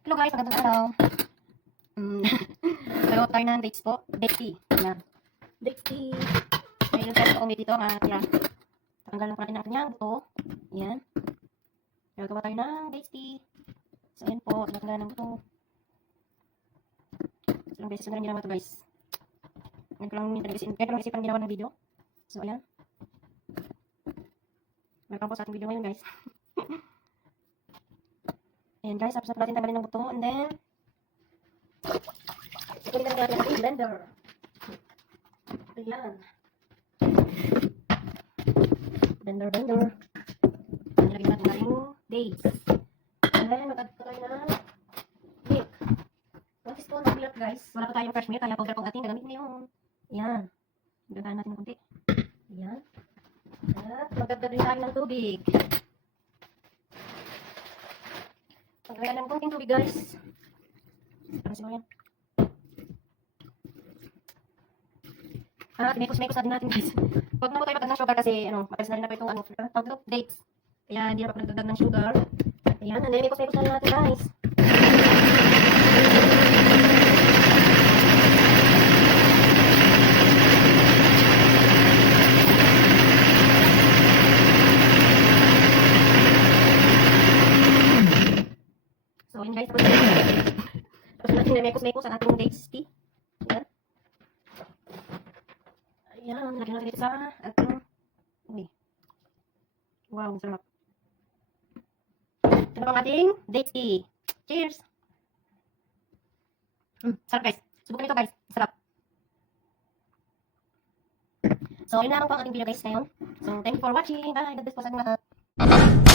Hello guys, magandang araw. Nagawa tayo ng dates po. Date tea. Yan. Date tea. Mayroon tayo sa dito at yan. Tanggalan po natin ang kanyang buto. Yan. Nagawa tayo ng date tea. So ayan po, tinatanggalan ng buto. Ilang beses na rin ginawa ito guys. Ngayon ko lang isipan ginawa ng video. So ayan. Welcome po sa ating video ngayon guys. Ayan guys, tapos na natin tanggalin ng buto. And then, ikunin na natin ang blender. Ayan. Blender. Nilagyan natin ang ating dates. And then, mag-add ko tayo ng milk. 1 teaspoon of milk guys. Wala pa tayong fresh milk, kaya powder pong ating gagamit ngayon. Ayan. Gagahan natin ng konti. Ayan. At mag-add din tayo ng tubig. Pagkakain ng konting tubig guys. Parang siguro yan. Pinekos natin natin guys. Huwag na po tayo magdagdag ng sugar kasi matalis na rin na po itong dates. Kaya hindi na pa nagdagdag ng sugar. Ayan, and then mekos na natin guys. So yun guys, tapos natin na mekos ang ating dates tea. Ayan. Ayan, lagyan natin dito sa ating, wow, sarap. Ito na ang ating dates tea. Cheers! Sarap guys. Subukan nito guys. Sarap. So, yun na lang po ang ating video guys ngayon. So, thank you for watching. Bye. God bless po sa ating lahat.